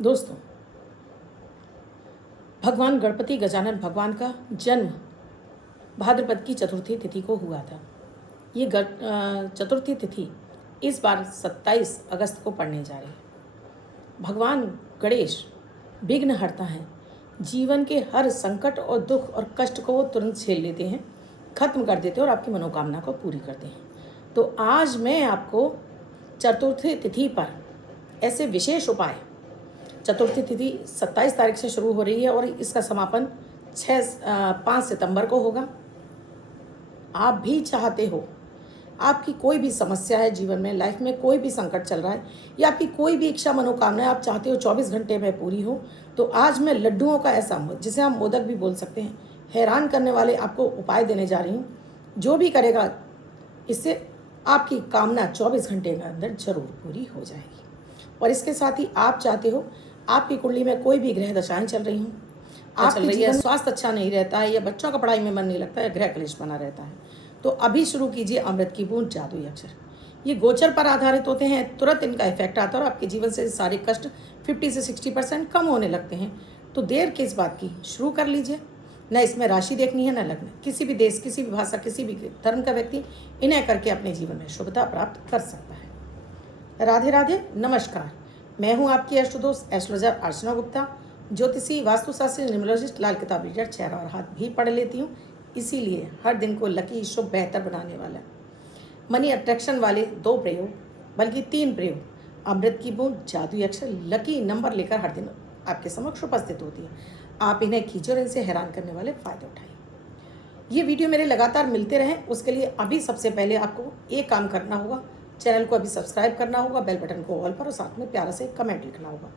दोस्तों, भगवान गणपति गजानन भगवान का जन्म भाद्रपद की चतुर्थी तिथि को हुआ था। ये चतुर्थी तिथि इस बार 27 अगस्त को पड़ने जा रही है। भगवान गणेश विघ्नहर्ता हैं। जीवन के हर संकट और दुख और कष्ट को वो तुरंत झेल लेते हैं, खत्म कर देते हैं और आपकी मनोकामना को पूरी करते हैं। तो आज मैं आपको चतुर्थी तिथि पर ऐसे विशेष उपाय, चतुर्थी तिथि 27 तारीख से शुरू हो रही है और इसका समापन 5 सितंबर को होगा। आप भी चाहते हो, आपकी कोई भी समस्या है जीवन में, लाइफ में कोई भी संकट चल रहा है या आपकी कोई भी इच्छा मनोकामना आप चाहते हो 24 घंटे में पूरी हो, तो आज मैं लड्डुओं का ऐसा, जिसे हम मोदक भी बोल सकते हैं, हैरान करने वाले आपको उपाय देने जा रही हूँ। जो भी करेगा इससे आपकी कामना 24 घंटे के अंदर जरूर पूरी हो जाएगी। और इसके साथ ही आप चाहते हो, आपकी कुंडली में कोई भी ग्रह दशाएं चल रही हों, आपके जीवन स्वास्थ्य अच्छा नहीं रहता है या बच्चों का पढ़ाई में मन नहीं लगता है, ग्रह क्लेश बना रहता है, तो अभी शुरू कीजिए अमृत की बूंद जादुई अक्षर। ये गोचर पर आधारित होते हैं, तुरंत इनका इफेक्ट आता है और आपके जीवन से सारे कष्ट 50 से 60% कम होने लगते हैं। तो देर किस बात की, शुरू कर लीजिए। न इसमें राशि देखनी है न लग्न, किसी भी देश, किसी भी भाषा, किसी भी धर्म का व्यक्ति इन्हें करके अपने जीवन में शुभता प्राप्त कर सकता है। राधे राधे, नमस्कार। मैं हूं आपकी अष्टदोष एस्ट्रोलॉजर अर्चना गुप्ता, ज्योतिषी, वास्तुशास्त्री, न्यूमरोलॉजिस्ट, लाल किताब रीडर, चेहरा और हाथ भी पढ़ लेती हूँ। इसीलिए हर दिन को लकी, शुभ, बेहतर बनाने वाला, मनी अट्रैक्शन वाले 2 प्रयोग, बल्कि 3 प्रयोग, अमृत की बूंद, जादुई अक्षर, लकी नंबर लेकर हर दिन आपके समक्ष उपस्थित होती है। आप इन्हें खींचे और इनसे हैरान करने वाले फ़ायदे उठाइए। ये वीडियो मेरे लगातार मिलते रहें, उसके लिए अभी सबसे पहले आपको एक काम करना होगा, चैनल को अभी सब्सक्राइब करना होगा, बेल बटन को ऑल पर, और साथ में प्यारा से कमेंट लिखना होगा।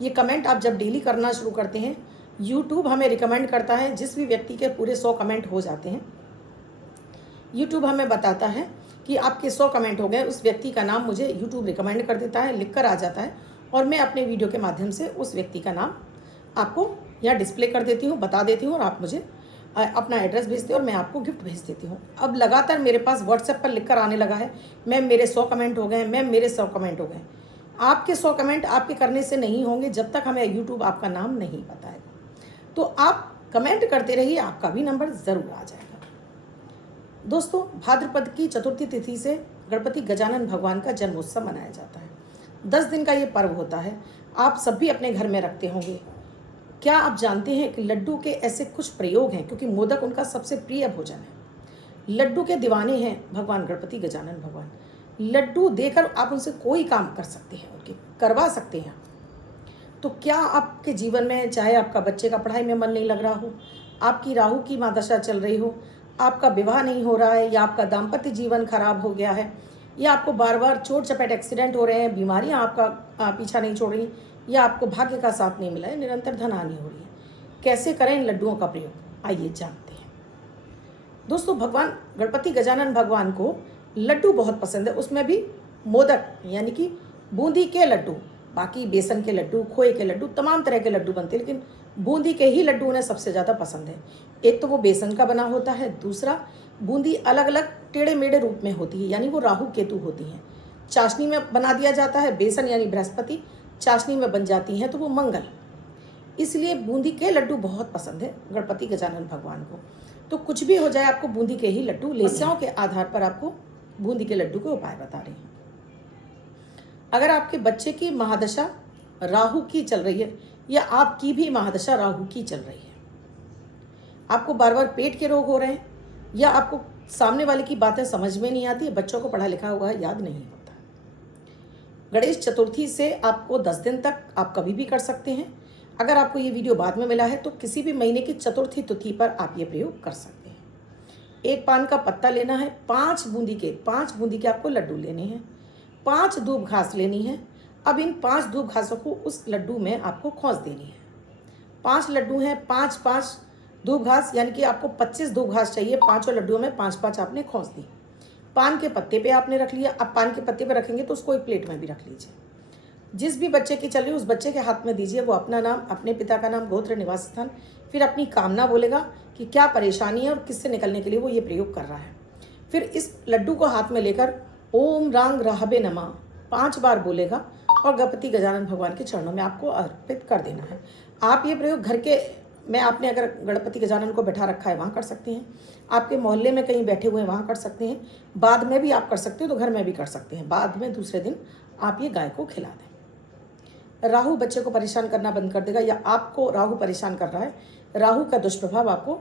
ये कमेंट आप जब डेली करना शुरू करते हैं, यूट्यूब हमें रिकमेंड करता है, जिस भी व्यक्ति के पूरे 100 कमेंट हो जाते हैं, यूट्यूब हमें बताता है कि आपके 100 कमेंट हो गए, उस व्यक्ति का नाम मुझे यूट्यूब रिकमेंड कर देता है, लिख कर आ जाता है, और मैं अपने वीडियो के माध्यम से उस व्यक्ति का नाम आपको यहाँ डिस्प्ले कर देती हूँ, बता देती हूँ, और आप मुझे अपना एड्रेस भेजते हो और मैं आपको गिफ्ट भेज देती हूँ। अब लगातार मेरे पास व्हाट्सएप पर लिखकर आने लगा है, मैम मेरे 100 कमेंट हो गए, मैम मेरे 100 कमेंट हो गए। आपके 100 कमेंट आपके करने से नहीं होंगे जब तक हमें यूट्यूब आपका नाम नहीं बताएगा। तो आप कमेंट करते रहिए, आपका भी नंबर ज़रूर आ जाएगा। दोस्तों, भाद्रपद की चतुर्थी तिथि से गणपति गजानन भगवान का जन्मोत्सव मनाया जाता है। 10 दिन का ये पर्व होता है। आप सभी अपने घर में रखते होंगे। क्या आप जानते हैं कि लड्डू के ऐसे कुछ प्रयोग हैं, क्योंकि मोदक उनका सबसे प्रिय भोजन है। लड्डू के दीवाने हैं भगवान गणपति गजानन भगवान। लड्डू देकर आप उनसे कोई काम कर सकते हैं, उनके करवा सकते हैं। तो क्या आपके जीवन में, चाहे आपका बच्चे का पढ़ाई में मन नहीं लग रहा हो, आपकी राहु की महादशा चल रही हो, आपका विवाह नहीं हो रहा है, या आपका दाम्पत्य जीवन खराब हो गया है, या आपको बार बार चोट चपेट एक्सीडेंट हो रहे हैं, बीमारियां आपका पीछा नहीं छोड़ रही, या आपको भाग्य का साथ नहीं मिला है, निरंतर धन हानि हो रही है, कैसे करें इन लड्डुओं का प्रयोग, आइए जानते हैं। दोस्तों, भगवान गणपति गजानन भगवान को लड्डू बहुत पसंद है, उसमें भी मोदक यानी कि बूंदी के लड्डू, बाकी बेसन के लड्डू, खोए के लड्डू, तमाम तरह के लड्डू बनते हैं, लेकिन बूंदी के ही लड्डू उन्हें सबसे ज़्यादा पसंद है। एक तो वो बेसन का बना होता है, दूसरा बूंदी अलग अलग टेढ़े मेढ़े रूप में होती है, यानी वो राहु केतु होती हैं। चाशनी में बना दिया जाता है, बेसन यानी बृहस्पति, चाशनी में बन जाती हैं तो वो मंगल। इसलिए बूंदी के लड्डू बहुत पसंद है गणपति गजानन भगवान को। तो कुछ भी हो जाए, आपको बूंदी के ही लड्डू, लेस्याओं के आधार पर आपको बूंदी के लड्डू के उपाय बता रही हैं। अगर आपके बच्चे की महादशा राहु की चल रही है, या आपकी भी महादशा राहु की चल रही है, आपको बार बार पेट के रोग हो रहे हैं, या आपको सामने वाले की बातें समझ में नहीं आती, बच्चों को पढ़ा लिखा हुआ याद नहीं होता, गणेश चतुर्थी से आपको 10 दिन तक आप कभी भी कर सकते हैं। अगर आपको ये वीडियो बाद में मिला है तो किसी भी महीने की चतुर्थी तिथि पर आप ये प्रयोग कर सकते हैं। एक पान का पत्ता लेना है, 5 बूंदी के आपको लड्डू लेने हैं, 5 दूब घास लेनी है। अब इन 5 दूब घासों को उस लड्डू में आपको खोस देनी है। 5 लड्डू हैं, 5 दूब घास, यानी कि आपको 25 दूब घास चाहिए। 5 लड्डुओं में 5 आपने खोस दी। पान के पत्ते पे आपने रख लिया। अब पान के पत्ते पे रखेंगे तो उसको एक प्लेट में भी रख लीजिए। जिस भी बच्चे की चल रही है उस बच्चे के हाथ में दीजिए। वो अपना नाम, अपने पिता का नाम, गोत्र, निवास स्थान, फिर अपनी कामना बोलेगा कि क्या परेशानी है और किससे निकलने के लिए वो ये प्रयोग कर रहा है। फिर इस लड्डू को हाथ में लेकर ओम रांग राहबे नमः 5 बार बोलेगा और गणपति गजानन भगवान के चरणों में आपको अर्पित कर देना है। आप ये प्रयोग घर के में आपने अगर गणपति गजानन को बैठा रखा है वहाँ कर सकते हैं, आपके मोहल्ले में कहीं बैठे हुए हैं वहाँ कर सकते हैं, बाद में भी आप कर सकते हो तो घर में भी कर सकते हैं। बाद में दूसरे दिन आप ये गाय को खिला दें। राहु बच्चे को परेशान करना बंद कर देगा, या आपको राहु परेशान कर रहा है, राहु का दुष्प्रभाव आपको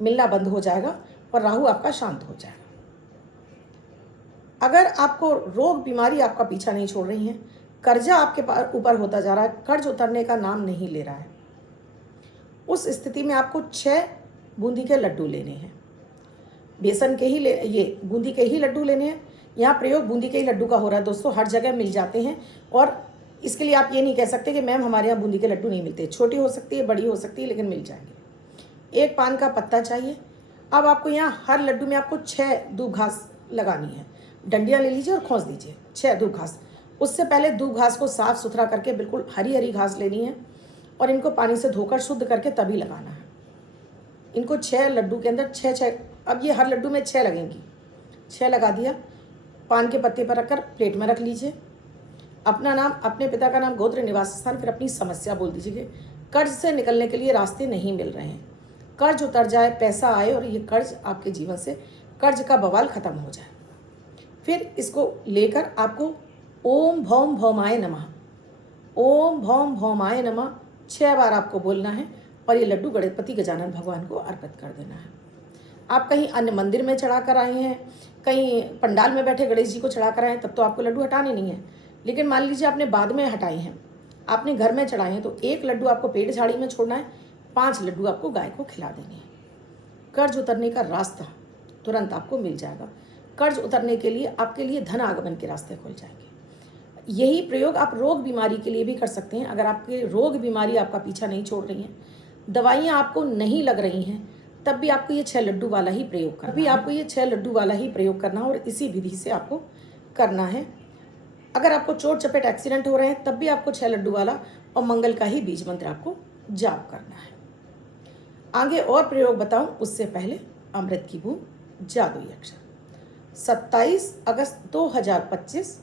मिलना बंद हो जाएगा और राहु आपका शांत हो जाएगा। अगर आपको रोग बीमारी आपका पीछा नहीं छोड़ रही है, कर्जा आपके ऊपर होता जा रहा है, कर्ज उतरने का नाम नहीं ले रहा है, उस स्थिति में आपको 6 बूंदी के लड्डू लेने हैं। बेसन के ही ये बूंदी के ही लड्डू लेने हैं। यहाँ प्रयोग बूंदी के ही लड्डू का हो रहा है दोस्तों, हर जगह मिल जाते हैं। और इसके लिए आप ये नहीं कह सकते कि मैम हमारे यहाँ बूंदी के लड्डू नहीं मिलते। छोटी हो सकती है, बड़ी हो सकती है, लेकिन मिल जाएंगे। 1 पान का पत्ता चाहिए। अब आपको यहाँ हर लड्डू में आपको 6 दूब घास लगानी है। डंडियाँ ले लीजिए और खोस दीजिए 6 दूब घास। उससे पहले दूब घास को साफ़ सुथरा करके बिल्कुल हरी हरी घास लेनी है और इनको पानी से धोकर शुद्ध करके तभी लगाना है। इनको 6 लड्डू के अंदर 6, अब ये हर लड्डू में 6 लगेंगी। 6 लगा दिया, पान के पत्ते पर रखकर प्लेट में रख लीजिए। अपना नाम, अपने पिता का नाम, गोत्र, निवास स्थान, फिर अपनी समस्या बोल दीजिए। कर्ज से निकलने के लिए रास्ते नहीं मिल रहे हैं, कर्ज उतर जाए, पैसा आए और ये कर्ज आपके जीवन से, कर्ज का बवाल खत्म हो जाए। फिर इसको लेकर आपको ओम भौम भौमाय नमः, ओम भौम भौमाय नमः 6 बार आपको बोलना है और ये लड्डू गणपति गजानन भगवान को अर्पित कर देना है। आप कहीं अन्य मंदिर में चढ़ा कर आए हैं, कहीं पंडाल में बैठे गणेश जी को चढ़ा कर आए हैं, तब तो आपको लड्डू हटाने नहीं है। लेकिन मान लीजिए आपने बाद में हटाए हैं, आपने घर में चढ़ाए हैं, तो 1 लड्डू आपको पेड़ झाड़ी में छोड़ना है, 5 लड्डू आपको गाय को खिला देने हैं। कर्ज उतरने का रास्ता तुरंत आपको मिल जाएगा। कर्ज उतरने के लिए आपके लिए धन आगमन के रास्ते खुल जाएंगे। यही प्रयोग आप रोग बीमारी के लिए भी कर सकते हैं। अगर आपके रोग बीमारी आपका पीछा नहीं छोड़ रही हैं, दवाइयाँ आपको नहीं लग रही हैं, तब भी आपको ये 6 लड्डू वाला ही प्रयोग करना है। अभी आपको ये 6 लड्डू वाला ही प्रयोग करना है और इसी विधि से आपको करना है। अगर आपको चोट चपेट एक्सीडेंट हो रहे हैं, तब भी आपको 6 लड्डू वाला और मंगल का ही बीज मंत्र आपको जाप करना है। आगे और प्रयोग बताऊं उससे पहले अमृत की बूंद जादुई अक्षर। 27 अगस्त 2025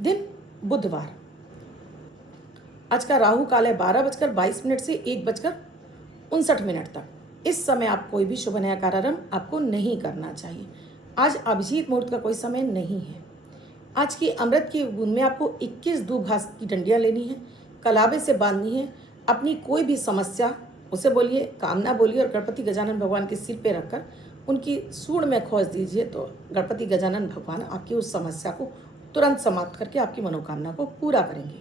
दिन बुधवार। आज का राहु काल है 12:22 से 1:59 तक। इस समय आप कोई भी शुभ नया कार्यारंभ आपको नहीं करना चाहिए। आज अभिजीत मुहूर्त का कोई समय नहीं है। आज की अमृत की बूंद में आपको 21 दूब घास की डंडियाँ लेनी है, कलावे से बांधनी है। अपनी कोई भी समस्या उसे बोलिए, कामना बोलिए और गणपति गजानन भगवान के सिर पे रखकर उनकी सूंड में खोस दीजिए, तो गणपति गजानन भगवान आपकी उस समस्या को तुरंत समाप्त करके आपकी मनोकामना को पूरा करेंगे।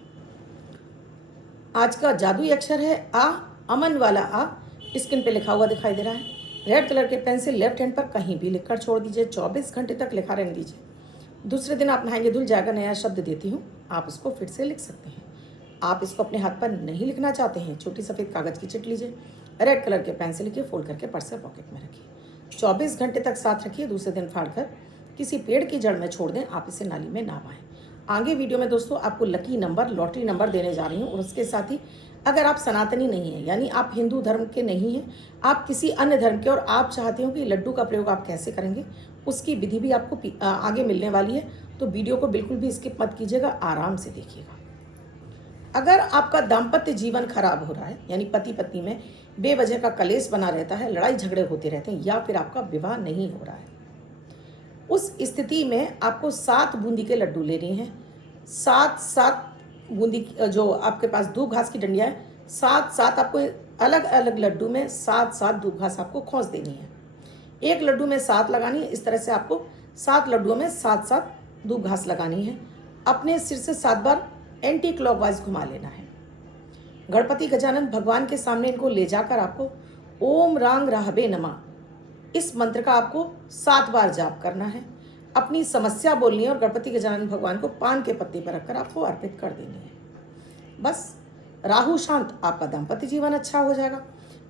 आज का जादुई अक्षर है आ, अमन वाला आ। स्क्रीन पे लिखा हुआ दिखाई दे रहा है। रेड कलर के पेन से लेफ्ट हैंड पर कहीं भी लिखकर छोड़ दीजिए। 24 घंटे तक लिखा रहने दीजिए। दूसरे दिन आप नहाएंगे धुल जाएगा, नया शब्द देती हूँ, आप उसको फिर से लिख सकते हैं। आप इसको अपने हाथ पर नहीं लिखना चाहते हैं, छोटी सफ़ेद कागज़ की चिट लीजिए, रेड कलर के पेन से लिखिए, फोल्ड करके पर्स या पॉकेट में रखिए। 24 घंटे तक साथ रखिए। दूसरे दिन फाड़कर किसी पेड़ की जड़ में छोड़ दें। आप इसे नाली में ना बहाएं। आगे वीडियो में दोस्तों आपको लकी नंबर, लॉटरी नंबर देने जा रही हूँ। और उसके साथ ही अगर आप सनातनी नहीं हैं, यानी आप हिंदू धर्म के नहीं हैं, आप किसी अन्य धर्म के, और आप चाहते हो कि लड्डू का प्रयोग आप कैसे करेंगे, उसकी विधि भी आपको आगे मिलने वाली है। तो वीडियो को बिल्कुल भी स्किप मत कीजिएगा, आराम से देखिएगा। अगर आपका दाम्पत्य जीवन खराब हो रहा है, यानी पति पत्नी में बेवजह का कलेश बना रहता है, लड़ाई झगड़े होते रहते हैं, या फिर आपका विवाह नहीं हो रहा है, उस स्थिति में आपको 7 बूंदी के लड्डू लेने हैं। 7 बूंदी, जो आपके पास दूब घास की डंडियाँ है, 7 आपको अलग अलग लड्डू में 7 दूब घास आपको खोस देनी है। 1 लड्डू में 7 लगानी है। इस तरह से आपको 7 लड्डुओं में 7 दूब घास लगानी है। अपने सिर से 7 बार एंटी क्लॉकवाइज घुमा लेना है। गणपति गजानन भगवान के सामने इनको ले जाकर आपको ओम रांग राहबे नमः, इस मंत्र का आपको 7 बार जाप करना है। अपनी समस्या बोलनी है और गणपति गजानन भगवान को पान के पत्ते पर रखकर आपको अर्पित कर देनी है। बस राहु शांत, आपका दाम्पत्य जीवन अच्छा हो जाएगा।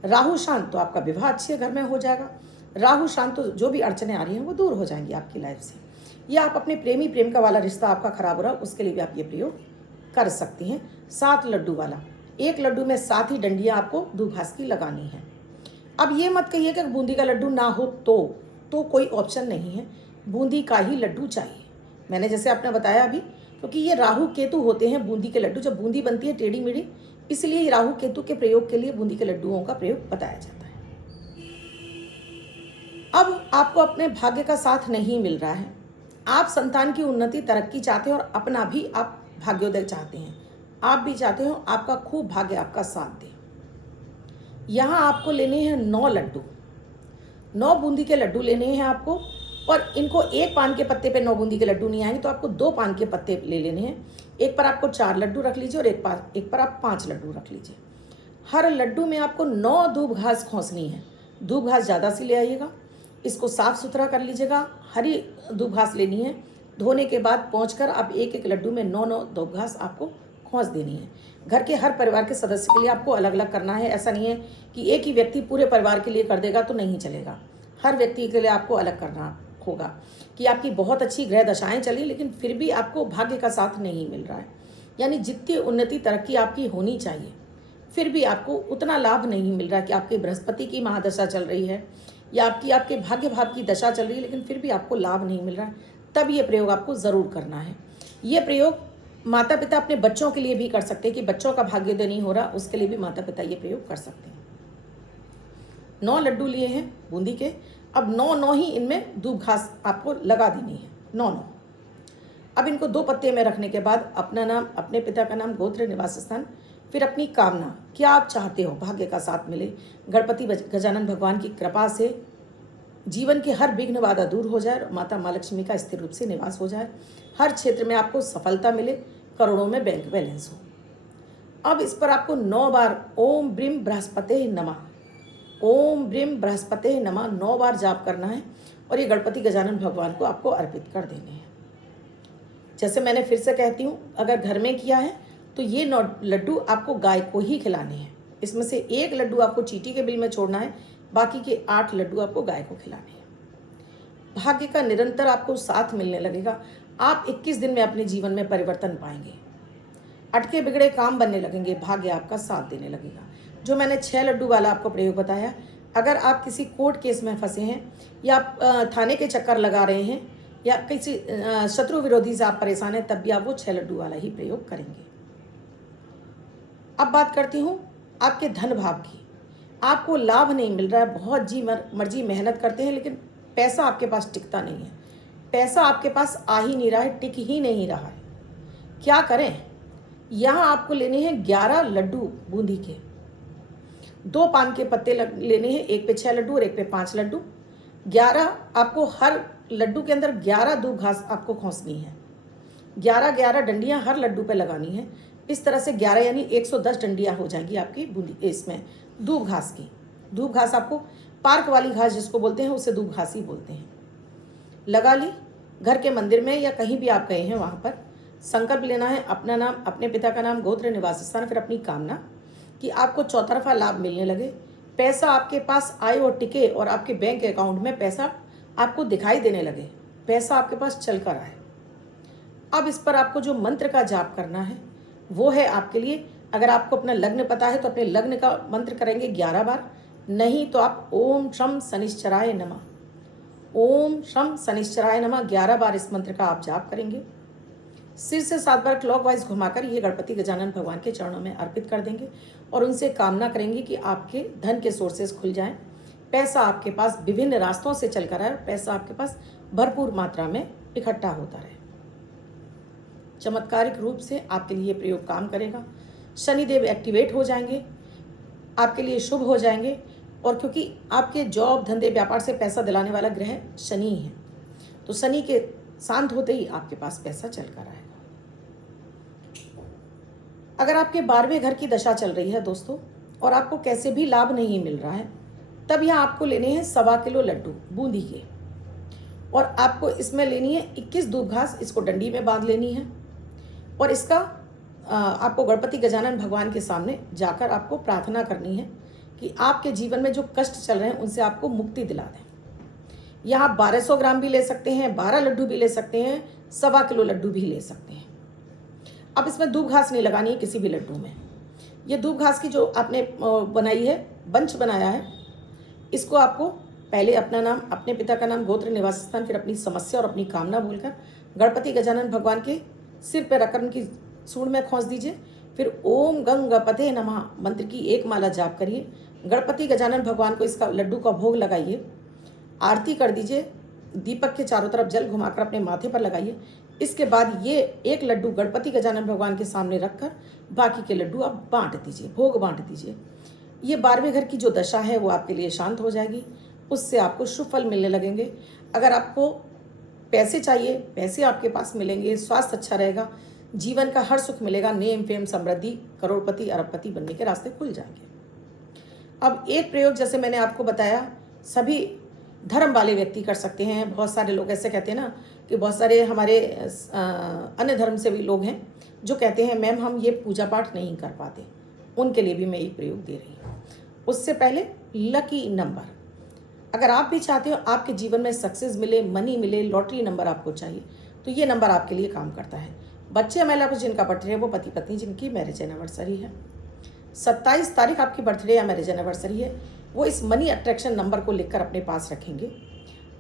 राहु शांत तो आपका विवाह अच्छे घर में हो जाएगा। राहु शांत तो जो भी अड़चने आ रही हैं वो दूर हो जाएंगी आपकी लाइफ से। या आप अपने प्रेमी प्रेम का वाला रिश्ता आपका खराब हो रहा है, उसके लिए भी आप ये प्रयोग कर सकती हैं। 7 लड्डू वाला, 1 लड्डू में 7 ही डंडियाँ आपको दूब घास की लगानी है। अब ये मत कहिए कि बूंदी का लड्डू ना हो तो कोई ऑप्शन नहीं है, बूंदी का ही लड्डू चाहिए। मैंने जैसे आपने बताया अभी क्योंकि ये राहु केतु होते हैं बूंदी के लड्डू। जब बूंदी बनती है टेढ़ी मेढ़ी, इसलिए ये राहु केतु के प्रयोग के लिए बूंदी के लड्डुओं का प्रयोग बताया जाता है। अब आपको अपने भाग्य का साथ नहीं मिल रहा है, आप संतान की उन्नति तरक्की चाहते हैं और अपना भी आप भाग्योदय चाहते हैं, आप भी चाहते हो आपका खूब भाग्य आपका साथ दे। यहाँ आपको लेने हैं 9 लड्डू, 9 बूंदी के लड्डू लेने हैं आपको। और इनको एक पान के पत्ते पे 9 बूंदी के लड्डू नहीं आएंगे, तो आपको 2 पान के पत्ते ले लेने हैं। एक पर आपको 4 लड्डू रख लीजिए और एक पर आप 5 लड्डू रख लीजिए। हर लड्डू में आपको 9 दूब घास खोसनी है। दूब घास ज़्यादा सी ले आइएगा, इसको साफ़ सुथरा कर लीजिएगा। हरी दूब घास लेनी है। धोने के बाद पहुँचकर आप एक एक लड्डू में 9 दूब घास आपको खोस देनी है। घर के हर परिवार के सदस्य के लिए आपको अलग अलग करना है। ऐसा नहीं है कि एक ही व्यक्ति पूरे परिवार के लिए कर देगा तो नहीं चलेगा, हर व्यक्ति के लिए आपको अलग करना होगा। कि आपकी बहुत अच्छी ग्रह दशाएं चली लेकिन फिर भी आपको भाग्य का साथ नहीं मिल रहा है, यानी जितनी उन्नति तरक्की आपकी होनी चाहिए फिर भी आपको उतना लाभ नहीं मिल रहा कि आपकी बृहस्पति की महादशा चल रही है या आपके भाग्य भाव की दशा चल रही है लेकिन फिर भी आपको लाभ नहीं मिल रहा है, तब ये प्रयोग आपको ज़रूर करना है। ये प्रयोग माता पिता अपने बच्चों के लिए भी कर सकते हैं कि बच्चों का भाग्योदय नहीं हो रहा, उसके लिए भी माता पिता ये प्रयोग कर सकते हैं। 9 लड्डू लिए हैं बूंदी के, अब 9 ही इनमें दूब घास आपको लगा देनी है, 9। अब इनको 2 पत्ते में रखने के बाद अपना नाम, अपने पिता का नाम, गोत्र, निवास स्थान, फिर अपनी कामना, क्या आप चाहते हो भाग्य का साथ मिले, गणपति गजानन भगवान की कृपा से जीवन के हर विघ्न बाधा दूर हो जाए और माता माँ लक्ष्मी का स्थिर रूप से निवास हो जाए, हर क्षेत्र में आपको सफलता मिले, करोड़ों में बैंक बैलेंस हो। अब इस पर आपको 9 बार ओम ब्रीम बृहस्पते नमः, ओम ब्रीम बृहस्पते नमः 9 बार जाप करना है और ये गणपति गजानन भगवान को आपको अर्पित कर देने हैं। जैसे मैंने फिर से कहती हूँ, अगर घर में किया है तो ये 9 लड्डू आपको गाय को ही खिलाने हैं। इसमें से 1 लड्डू आपको चींटी के बिल में छोड़ना है, बाकी के 8 लड्डू आपको गाय को खिलाने हैं। भाग्य का निरंतर आपको साथ मिलने लगेगा। आप 21 दिन में अपने जीवन में परिवर्तन पाएंगे, अटके बिगड़े काम बनने लगेंगे, भाग्य आपका साथ देने लगेगा। जो मैंने 6 लड्डू वाला आपको प्रयोग बताया, अगर आप किसी कोर्ट केस में फंसे हैं या आप थाने के चक्कर लगा रहे हैं या किसी शत्रु विरोधी से आप परेशान हैं, तब भी आप वो 6 लड्डू वाला ही प्रयोग करेंगे। अब बात करती हूँ आपके धन भाव की। आपको लाभ नहीं मिल रहा है, बहुत जी मर्जी मेहनत करते हैं लेकिन पैसा आपके पास टिकता नहीं है, पैसा आपके पास आ ही नहीं रहा है, टिक ही नहीं रहा है। क्या करें? यहाँ आपको लेने हैं 11 लड्डू बूंदी के, 2 पान के पत्ते लेने हैं, एक पे 6 लड्डू और एक पे 5 लड्डू। 11 आपको, हर लड्डू के अंदर 11 दूब घास आपको खोसनी है। 11 डंडियाँ हर लड्डू पे लगानी है। इस तरह से 11 यानी 110 डंडियाँ हो जाएंगी आपकी बूंदी इसमें दूब घास की। दूब घास आपको पार्क वाली घास जिसको बोलते हैं उसे दूब घास ही बोलते हैं। लगा ली, घर के मंदिर में या कहीं भी आप गए हैं वहाँ पर संकल्प लेना है, अपना नाम, अपने पिता का नाम, गोत्र, निवास स्थान, फिर अपनी कामना कि आपको चौतरफा लाभ मिलने लगे, पैसा आपके पास आए और टिके और आपके बैंक अकाउंट में पैसा आपको दिखाई देने लगे, पैसा आपके पास चल कर आए। अब इस पर आपको जो मंत्र का जाप करना है वो है आपके लिए, अगर आपको अपना लग्न पता है तो अपने लग्न का मंत्र करेंगे 11 बार, नहीं तो आप ओम शम शनिश्चराय नमः, ओम शम शनिश्चराय नमः 11 बार इस मंत्र का आप जाप करेंगे। सिर से 7 बार क्लॉकवाइज घुमाकर ये गणपति गजानन भगवान के चरणों में अर्पित कर देंगे और उनसे कामना करेंगे कि आपके धन के सोर्सेस खुल जाएं, पैसा आपके पास विभिन्न रास्तों से चल कर आए, पैसा आपके पास भरपूर मात्रा में इकट्ठा होता रहे। चमत्कारिक रूप से आपके लिए प्रयोग काम करेगा। शनिदेव एक्टिवेट हो जाएंगे, आपके लिए शुभ हो जाएंगे, और क्योंकि आपके जॉब, धंधे, व्यापार से पैसा दिलाने वाला ग्रह शनि है, तो शनि के शांत होते ही आपके पास पैसा चल कर आएगा। अगर आपके 12वें घर की दशा चल रही है दोस्तों और आपको कैसे भी लाभ नहीं मिल रहा है, तब यहाँ आपको लेने हैं 1.25 किलो लड्डू बूंदी के, और आपको इसमें लेनी है 21 दूब घास, इसको डंडी में बांध लेनी है और इसका आपको गणपति गजानन भगवान के सामने जाकर आपको प्रार्थना करनी है कि आपके जीवन में जो कष्ट चल रहे हैं उनसे आपको मुक्ति दिला दें। यहाँ 1200 ग्राम भी ले सकते हैं, 12 लड्डू भी ले सकते हैं, 1.25 किलो लड्डू भी ले सकते हैं। अब इसमें दूब घास नहीं लगानी है किसी भी लड्डू में। ये दूब घास की जो आपने बनाई है, बंच बनाया है, इसको आपको पहले अपना नाम, अपने पिता का नाम, गोत्र, निवास स्थान, फिर अपनी समस्या और अपनी कामना बोलकर गणपति गजानन भगवान के सिर पर रखकर उनकी सूंड में खोस दीजिए। फिर ओम गंगपते नमः मंत्र की एक माला जाप करिए। गणपति गजानन भगवान को इसका लड्डू का भोग लगाइए, आरती कर दीजिए, दीपक के चारों तरफ जल घुमाकर अपने माथे पर लगाइए। इसके बाद ये एक लड्डू गणपति गजानन भगवान के सामने रखकर बाकी के लड्डू आप बांट दीजिए, भोग बांट दीजिए। ये 12वें घर की जो दशा है वो आपके लिए शांत हो जाएगी, उससे आपको शुभ फल मिलने लगेंगे। अगर आपको पैसे चाहिए, पैसे आपके पास मिलेंगे, स्वास्थ्य अच्छा रहेगा, जीवन का हर सुख मिलेगा, नेम फेम समृद्धि, करोड़पति अरबपति बनने के रास्ते खुल जाएंगे। अब एक प्रयोग जैसे मैंने आपको बताया सभी धर्म वाले व्यक्ति कर सकते हैं। बहुत सारे लोग ऐसे कहते हैं ना कि बहुत सारे हमारे अन्य धर्म से भी लोग हैं जो कहते हैं मैम हम ये पूजा पाठ नहीं कर पाते, उनके लिए भी मैं एक प्रयोग दे रही हूँ। उससे पहले लकी नंबर, अगर आप भी चाहते हो आपके जीवन में सक्सेस मिले, मनी मिले, लॉटरी नंबर आपको चाहिए तो ये नंबर आपके लिए काम करता है। बच्चे महिला पर जिनका बर्थडे है वो पति पत्नी जिनकी मैरिज एनिवर्सरी है, 27 तारीख आपकी बर्थडे या मैरिज एनिवर्सरी है, वो इस मनी अट्रैक्शन नंबर को लिखकर अपने पास रखेंगे।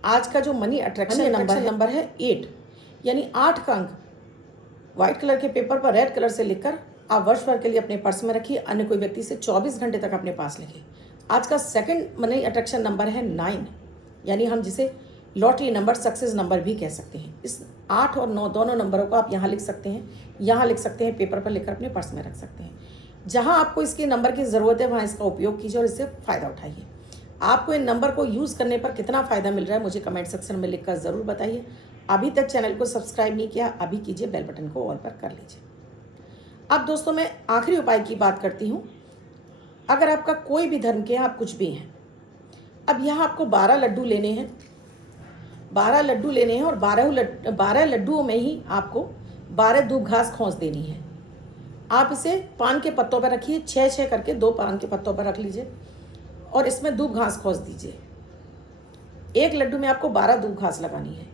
आज का जो मनी अट्रैक्शन नंबर है 8, यानी 8 का अंक व्हाइट कलर के पेपर पर रेड कलर से लिखकर आप वर्ष भर के लिए अपने पर्स में रखिए। अन्य कोई व्यक्ति से 24 घंटे तक अपने पास रखिए। आज का सेकंड मनी अट्रैक्शन नंबर है 9, यानी हम जिसे लॉटरी नंबर, सक्सेस नंबर भी कह सकते हैं। इस 8 और 9 दोनों नंबरों को आप यहाँ लिख सकते हैं, यहाँ लिख सकते हैं, पेपर पर लिखकर अपने पर्स में रख सकते हैं। जहाँ आपको इसके नंबर की ज़रूरत है वहाँ इसका उपयोग कीजिए और इससे फ़ायदा उठाइए। आपको इन नंबर को यूज़ करने पर कितना फ़ायदा मिल रहा है मुझे कमेंट सेक्शन में लिखकर ज़रूर बताइए। अभी तक चैनल को सब्सक्राइब नहीं किया, अभी कीजिए, बेल बटन को ऑल पर कर लीजिए। अब दोस्तों मैं आखिरी उपाय की बात करती हूँ। अगर आपका कोई भी धर्म के हैं, आप कुछ भी हैं, अब यहाँ आपको 12 लड्डू लेने हैं, 12 लड्डू लेने हैं और 12 लड्डुओं में ही आपको 12 दूब घास खोस देनी है। आप इसे पान के पत्तों पर रखिए, 6-6 करके 2 पान के पत्तों पर रख लीजिए और इसमें दूब घास खोस दीजिए। एक लड्डू में आपको 12 दूब घास लगानी है।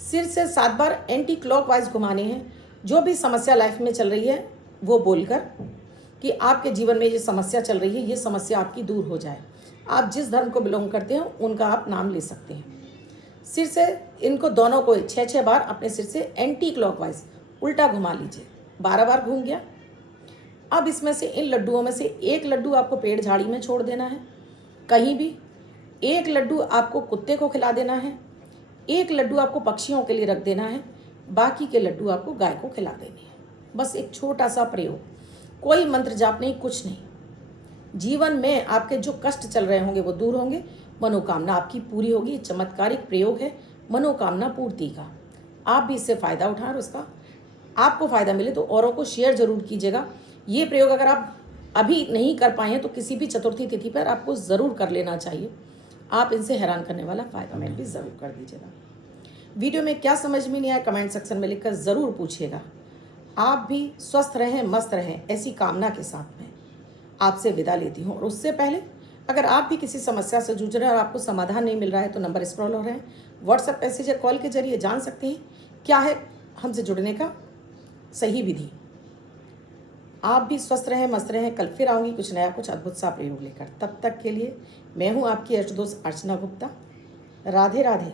सिर से 7 बार एंटी क्लॉकवाइज घुमाने हैं। जो भी समस्या लाइफ में चल रही है वो बोलकर कि आपके जीवन में ये समस्या चल रही है, ये समस्या आपकी दूर हो जाए। आप जिस धर्म को बिलोंग करते हो उनका आप नाम ले सकते हैं। सिर से इनको दोनों को 6-6 बार अपने सिर से एंटी क्लॉकवाइज उल्टा घुमा लीजिए। 12 बार घूम गया। अब इसमें से इन लड्डुओं में से एक लड्डू आपको पेड़ झाड़ी में छोड़ देना है, कहीं भी। एक लड्डू आपको कुत्ते को खिला देना है, एक लड्डू आपको पक्षियों के लिए रख देना है, बाकी के लड्डू आपको गाय को खिला देने हैं। बस एक छोटा सा प्रयोग, कोई मंत्र जाप नहीं, कुछ नहीं। जीवन में आपके जो कष्ट चल रहे होंगे वो दूर होंगे, मनोकामना आपकी पूरी होगी। चमत्कारिक प्रयोग है मनोकामना पूर्ति का। आप भी इससे फ़ायदा उठाएं और उसका आपको फ़ायदा मिले तो औरों को शेयर ज़रूर कीजिएगा। ये प्रयोग अगर आप अभी नहीं कर पाए हैं तो किसी भी चतुर्थी तिथि पर आपको ज़रूर कर लेना चाहिए। आप इनसे हैरान करने वाला फ़ायदा में भी ज़रूर कर दीजिएगा। वीडियो में क्या समझ में नहीं आया कमेंट सेक्शन में लिखकर ज़रूर पूछिएगा। आप भी स्वस्थ रहें, मस्त रहें, ऐसी कामना के साथ में आपसे विदा लेती हूँ। और उससे पहले अगर आप भी किसी समस्या से जूझ रहे हैं और आपको समाधान नहीं मिल रहा है तो नंबर स्क्रॉल हो रहे हैं, व्हाट्सएप मैसेज या कॉल के जरिए जान सकते हैं क्या है हमसे जुड़ने का सही विधि। आप भी स्वस्थ रहें, मस्त रहें। कल फिर आऊँगी कुछ नया, कुछ अद्भुत सा प्रयोग लेकर। तब तक के लिए मैं हूँ आपकी अष्टदोष अर्चना गुप्ता। राधे राधे।